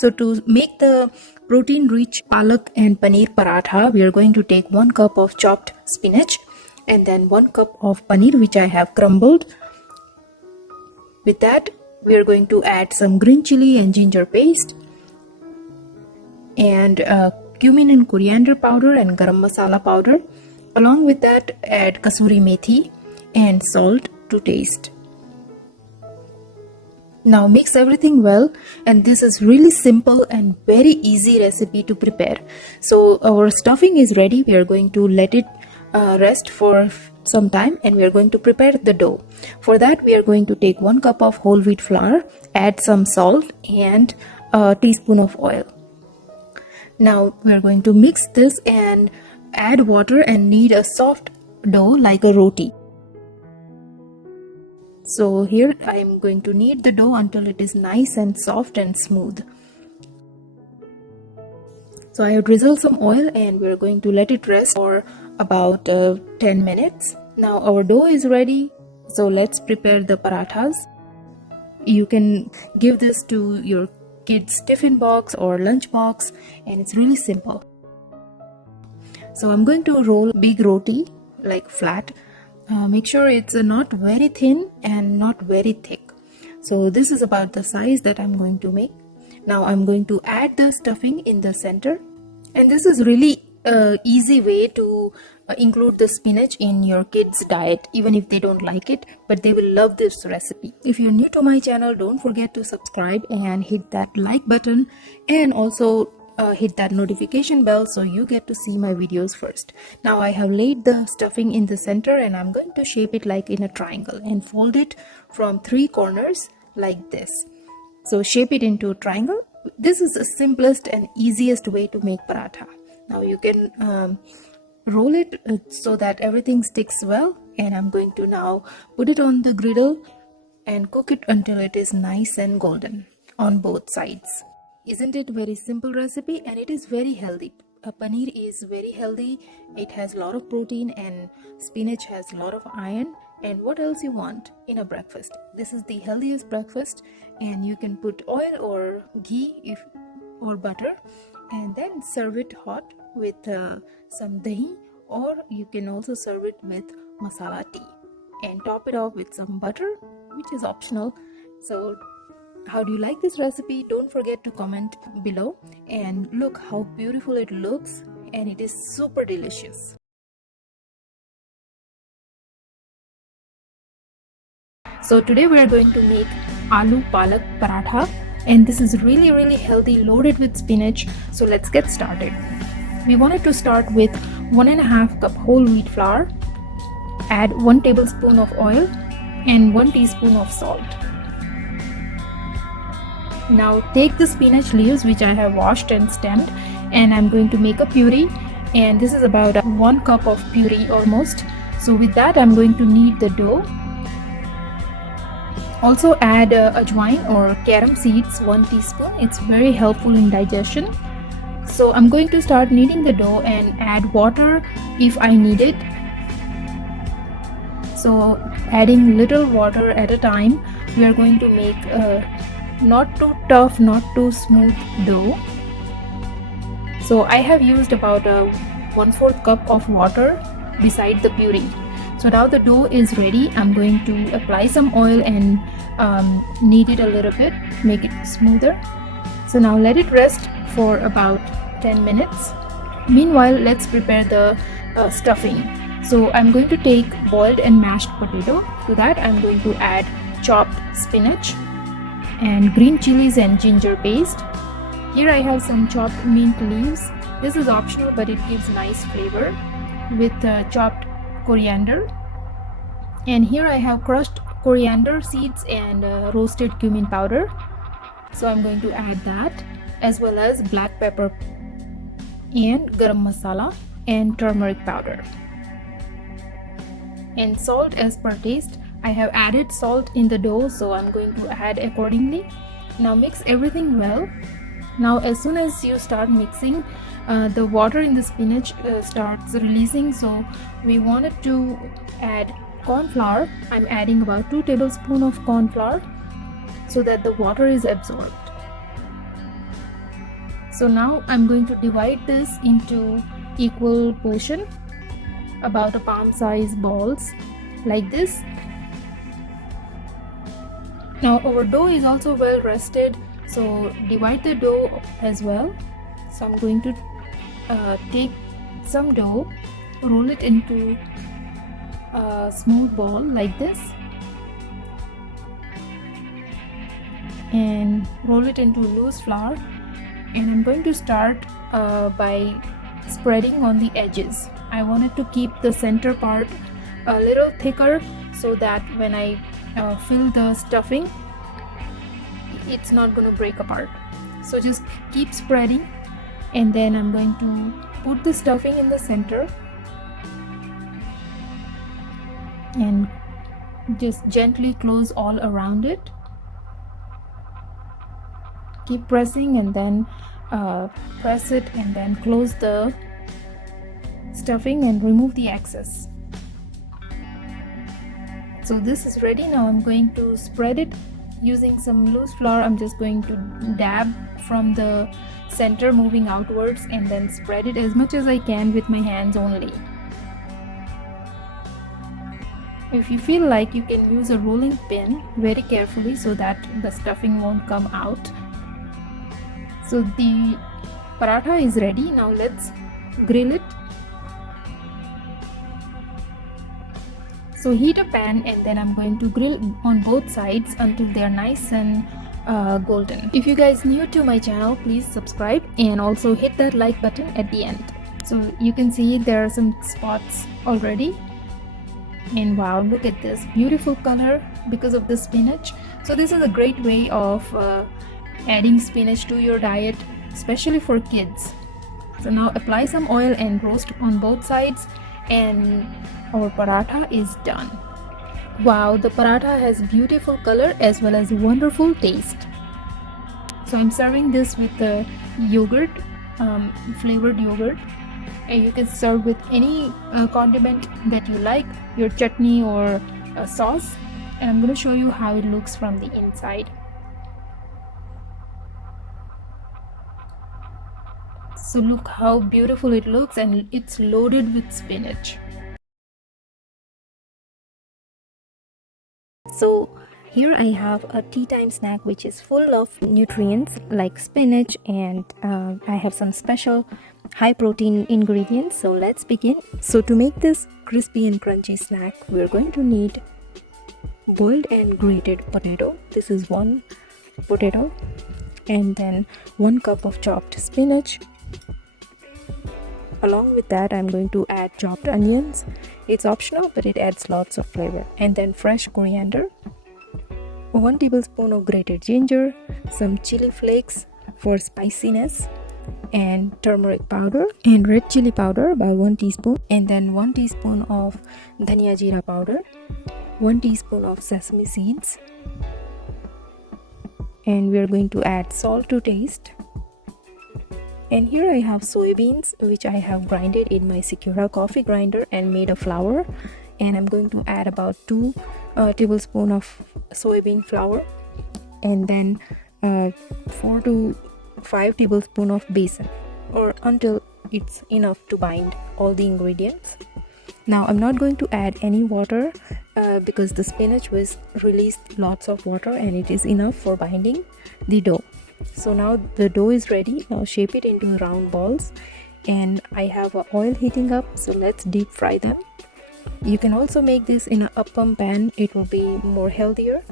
So to make the protein rich palak and paneer paratha, we are going to take 1 cup of chopped spinach and then 1 cup of paneer which I have crumbled. With that, we are going to add some green chili and ginger paste and cumin and coriander powder and garam masala powder. Along with that, add kasuri methi and salt to taste. Now mix everything well, and this is really simple and very easy recipe to prepare. So our stuffing is ready. We are going to let it rest for some time and we are going to prepare the dough. For that, we are going to take 1 cup of whole wheat flour, add some salt and a teaspoon of oil. Now we are going to mix this and add water and knead a soft dough like a roti. So here I am going to knead the dough until it is nice and soft and smooth. So I have drizzled some oil and we are going to let it rest for about 10 minutes. Now our dough is ready. So let's prepare the parathas. You can give this to your kids' tiffin box or lunch box, and it's really simple. So I'm going to roll big roti like flat. Make sure it's not very thin and not very thick. So this is about the size that I'm going to make. Now I'm going to add the stuffing in the center, and this is really easy way to include the spinach in your kids' diet, even if they don't like it, but they will love this recipe. If you're new to my channel, don't forget to subscribe and hit that like button, and also hit that notification bell so you get to see my videos first. Now I have laid the stuffing in the center and I'm going to shape it like in a triangle and fold it from 3 corners like this. So shape it into a triangle. This is the simplest and easiest way to make paratha. Now you can roll it so that everything sticks well, and I'm going to now put it on the griddle and cook it until it is nice and golden on both sides. Isn't it very simple recipe, and it is very healthy. Paneer is very healthy. It has a lot of protein and spinach has a lot of iron. And what else you want in a breakfast? This is the healthiest breakfast, and you can put oil or ghee or butter and then serve it hot with some dahi, or you can also serve it with masala tea and top it off with some butter, which is optional. So how do you like this recipe? Don't forget to comment below, and look how beautiful it looks, and it is super delicious. So today we are going to make Aloo Palak Paratha, and this is really healthy, loaded with spinach. So let's get started. We wanted to start with 1.5 cup whole wheat flour, add 1 tablespoon of oil and 1 teaspoon of salt. Now take the spinach leaves which I have washed and stemmed, and I'm going to make a puree, and this is about 1 cup of puree almost. So with that I'm going to knead the dough. Also add ajwain or carom seeds, 1 teaspoon. It's very helpful in digestion. So I'm going to start kneading the dough and add water if I need it. So adding little water at a time, we are going to make not too tough, not too smooth dough. So I have used about 1/4 cup of water beside the puree. So now the dough is ready. I'm going to apply some oil and knead it a little bit, make it smoother. So now let it rest for about 10 minutes. Meanwhile, let's prepare the stuffing. So I'm going to take boiled and mashed potato. To that I'm going to add chopped spinach and green chilies and ginger paste. Here I have some chopped mint leaves. This is optional, but it gives nice flavor, with chopped coriander. And here I have crushed coriander seeds and roasted cumin powder. So I'm going to add that, as well as black pepper and garam masala and turmeric powder. And salt as per taste. I have added salt in the dough, so I'm going to add accordingly. Now mix everything well. Now as soon as you start mixing, the water in the spinach starts releasing, so we wanted to add corn flour. I'm adding about 2 tablespoons of corn flour so that the water is absorbed. So now I'm going to divide this into equal portion, about a palm size balls like this. Now our dough is also well rested, so divide the dough as well. So I'm going to take some dough, roll it into a smooth ball like this, and roll it into loose flour. And I'm going to start by spreading on the edges. I wanted to keep the center part a little thicker so that when I fill the stuffing, it's not going to break apart. So just keep spreading, and then I'm going to put the stuffing in the center and just gently close all around it. Keep pressing and then press it and then close the stuffing and remove the excess. So this is ready. Now I'm going to spread it using some loose flour. I'm just going to dab from the center moving outwards and then spread it as much as I can with my hands only. If you feel like, you can use a rolling pin very carefully so that the stuffing won't come out. So the paratha is ready. Now let's grill it. So heat a pan and then I'm going to grill on both sides until they are nice and golden. If you guys new to my channel, please subscribe and also hit that like button at the end. So you can see there are some spots already, and wow, look at this beautiful color because of the spinach. So this is a great way of adding spinach to your diet, especially for kids. So now apply some oil and roast on both sides, and our paratha is done. Wow, the paratha has beautiful color as well as wonderful taste. So I'm serving this with the yogurt, flavored yogurt, and you can serve with any condiment that you like, your chutney or sauce. And I'm going to show you how it looks from the inside. So look how beautiful it looks, and it's loaded with spinach. So here I have a tea time snack which is full of nutrients like spinach, and I have some special high protein ingredients. So let's begin. So to make this crispy and crunchy snack, we're going to need boiled and grated potato. This is one potato, and then 1 cup of chopped spinach. Along with that, I'm going to add chopped onions. It's optional, but it adds lots of flavor. And then fresh coriander, 1 tablespoon of grated ginger, some chili flakes for spiciness, and turmeric powder and red chili powder, about 1 teaspoon, and then 1 teaspoon of dhania jeera powder, 1 teaspoon of sesame seeds, and we are going to add salt to taste. And here I have soybeans, which I have grinded in my Secura coffee grinder and made a flour. And I'm going to add about 2 tablespoons of soybean flour, and then 4 to 5 tablespoons of besan, or until it's enough to bind all the ingredients. Now I'm not going to add any water because the spinach was released lots of water, and it is enough for binding the dough. So now the dough is ready. Now shape it into round balls, and I have oil heating up, so let's deep fry them. You can also make this in an appam pan, it will be more healthier.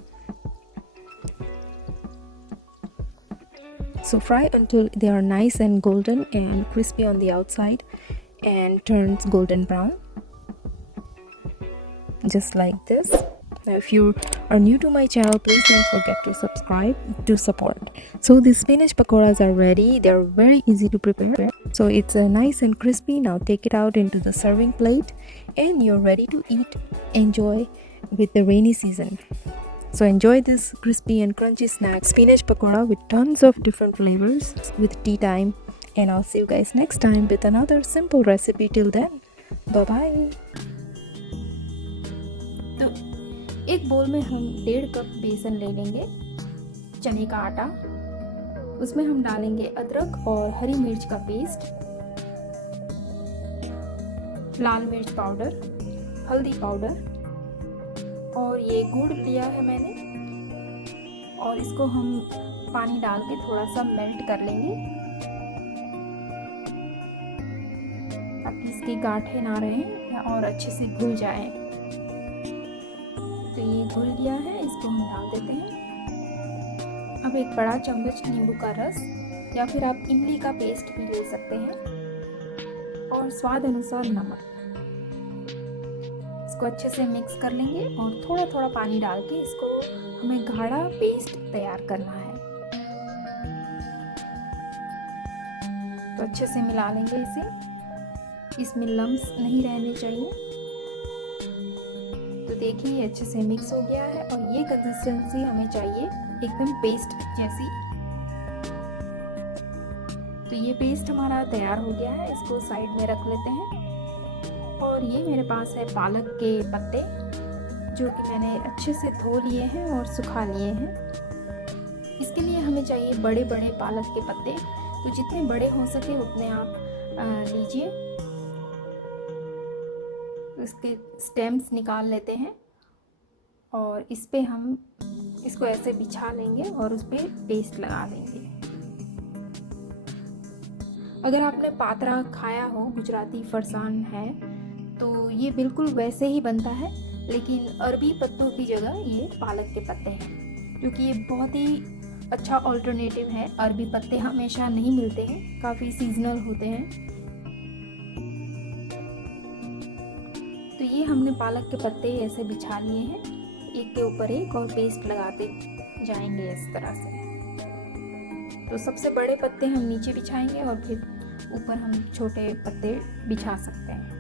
So fry until they are nice and golden and crispy on the outside and turns golden brown, just like this. Now if you are new to my channel, please don't forget to subscribe to support. So the spinach pakoras are ready. They're very easy to prepare. So it's nice and crispy. Now take it out into the serving plate, and you're ready to eat. Enjoy with the rainy season. So enjoy this crispy and crunchy snack, spinach pakora, with tons of different flavors with tea time. And I'll see you guys next time with another simple recipe. Till then, bye bye. तो एक बोल में हम 1.5 cup बेसन ले लेंगे, चने का आटा, उसमें हम डालेंगे अदरक और हरी मिर्च का पेस्ट, लाल मिर्च पाउडर, हल्दी पाउडर और ये गुड़ लिया है मैंने, और इसको हम पानी डाल के थोड़ा सा मेल्ट कर लेंगे ताकि इसकी गांठें ना रहें और अच्छे से घुल जाए। तो ये घुल गया है, इसको हम डाल देते हैं। अब एक बड़ा चम्मच नींबू का रस या फिर आप इमली का पेस्ट भी ले सकते हैं और स्वाद अनुसार नमक। इसको अच्छे से मिक्स कर लेंगे और थोड़ा थोड़ा पानी डाल के इसको हमें गाढ़ा पेस्ट तैयार करना है। तो अच्छे से मिला लेंगे इसे, इसमें लम्स नहीं रहने चाहिए। तो देखिए ये अच्छे से मिक्स हो गया है और ये कंसिस्टेंसी हमें चाहिए एकदम पेस्ट जैसी। तो ये पेस्ट हमारा तैयार हो गया है, इसको साइड में रख लेते हैं। और ये मेरे पास है पालक के पत्ते, जो कि मैंने अच्छे से धो लिए हैं और सुखा लिए हैं। इसके लिए हमें चाहिए बड़े बड़े पालक के पत्ते, तो जितने बड़े हो सके उतने आप लीजिए। इसके स्टेम्स निकाल लेते हैं और इस पे हम इसको ऐसे बिछा लेंगे और उस पर पेस्ट लगा लेंगे। अगर आपने पातरा खाया हो, गुजराती फरसान है, तो ये बिल्कुल वैसे ही बनता है, लेकिन अरबी पत्तों की जगह ये पालक के पत्ते हैं, क्योंकि ये बहुत ही अच्छा ऑल्टरनेटिव है। अरबी पत्ते हमेशा नहीं मिलते हैं, काफ़ी सीजनल होते हैं। तो ये हमने पालक के पत्ते ऐसे बिछा लिए हैं, एक के ऊपर एक, और पेस्ट लगाते जाएंगे इस तरह से। तो सबसे बड़े पत्ते हम नीचे बिछाएंगे और फिर ऊपर हम छोटे पत्ते बिछा सकते हैं।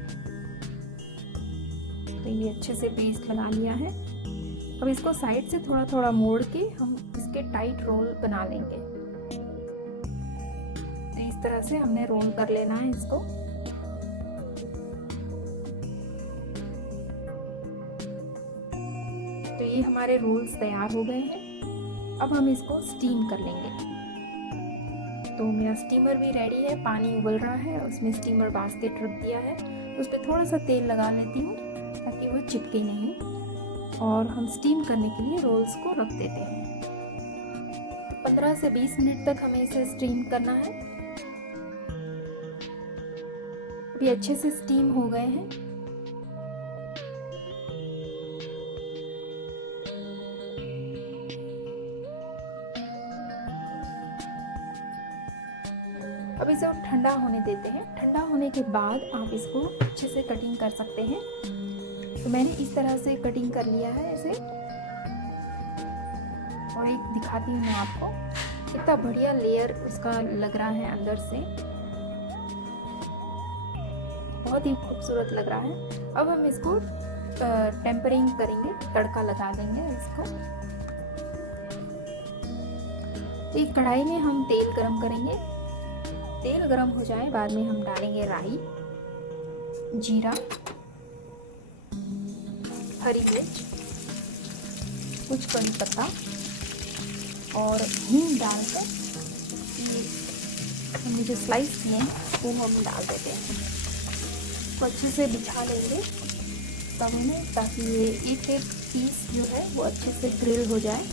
तो ये अच्छे से पेस्ट लगा लिया है। अब इसको साइड से थोड़ा थोड़ा मोड़ के हम इसके टाइट रोल बना लेंगे। तो इस तरह से हमने रोल कर लेना है इसको। तो ये हमारे रोल्स तैयार हो गए हैं। अब हम इसको स्टीम कर लेंगे। तो मेरा स्टीमर भी रेडी है, पानी उबल रहा है, उसमें स्टीमर बास्केट रख दिया है। उस पर थोड़ा सा तेल लगा लेती हूँ ताकि वो चिपके नहीं, और हम स्टीम करने के लिए रोल्स को रख देते हैं। 15 से 20 मिनट तक हमें इसे स्टीम करना है। अभी अच्छे से स्टीम हो गए हैं। अब इसे ठंडा होने देते हैं। ठंडा होने के बाद आप इसको अच्छे से कटिंग कर सकते हैं। तो मैंने इस तरह से कटिंग कर लिया है इसे, और एक दिखाती हूँ मैं आपको, कितना बढ़िया लेयर उसका लग रहा है अंदर से, बहुत ही खूबसूरत लग रहा है। अब हम इसको टेम्परिंग करेंगे, तड़का लगा देंगे इसको। एक कढ़ाई में हम तेल गरम करेंगे। तेल गरम हो जाए, बाद में हम डालेंगे राई, जीरा, हरी मिर्च, कुछ कड़ी पत्ता और हींग डालकर हमने जो स्लाइस किए हैं वो हम डाल देते हैं। तो अच्छे से बिछा लेंगे तवे में, ताकि ये एक एक पीस जो है वो अच्छे से ग्रिल हो जाए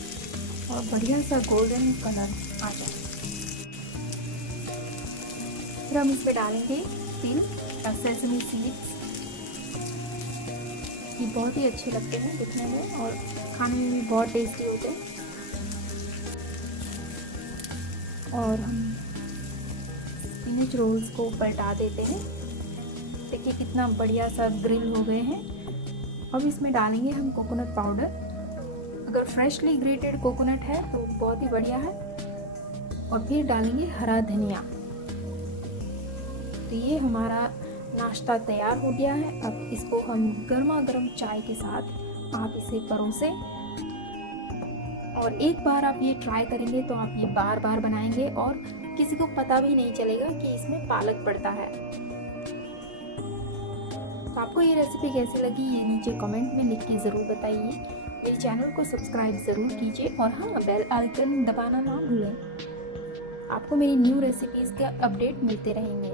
और बढ़िया सा गोल्डन कलर आ जाए। फिर हम इसमें डालेंगे तिल, सेसमी सीड्स। ये बहुत ही अच्छे लगते हैं दिखने में और खाने में भी बहुत टेस्टी होते हैं। और हम स्पिनच रोल्स को पलटा देते हैं। देखिए कितना बढ़िया सा ग्रिल हो गए हैं। अब इसमें डालेंगे हम कोकोनट पाउडर। अगर फ्रेशली ग्रेटेड कोकोनट है तो बहुत ही बढ़िया है। और फिर डालेंगे हरा धनिया। तो ये हमारा नाश्ता तैयार हो गया है। अब इसको हम गर्मा गर्म चाय के साथ आप इसे परोसें, और एक बार आप ये ट्राई करेंगे तो आप ये बार बार बनाएंगे और किसी को पता भी नहीं चलेगा कि इसमें पालक पड़ता है। तो आपको ये रेसिपी कैसी लगी ये नीचे कमेंट में लिख के ज़रूर बताइए। मेरे चैनल को सब्सक्राइब ज़रूर कीजिए और हाँ, बेल आइकन दबाना ना भूलें। आपको मेरी न्यू रेसिपीज़ के अपडेट मिलते रहेंगे।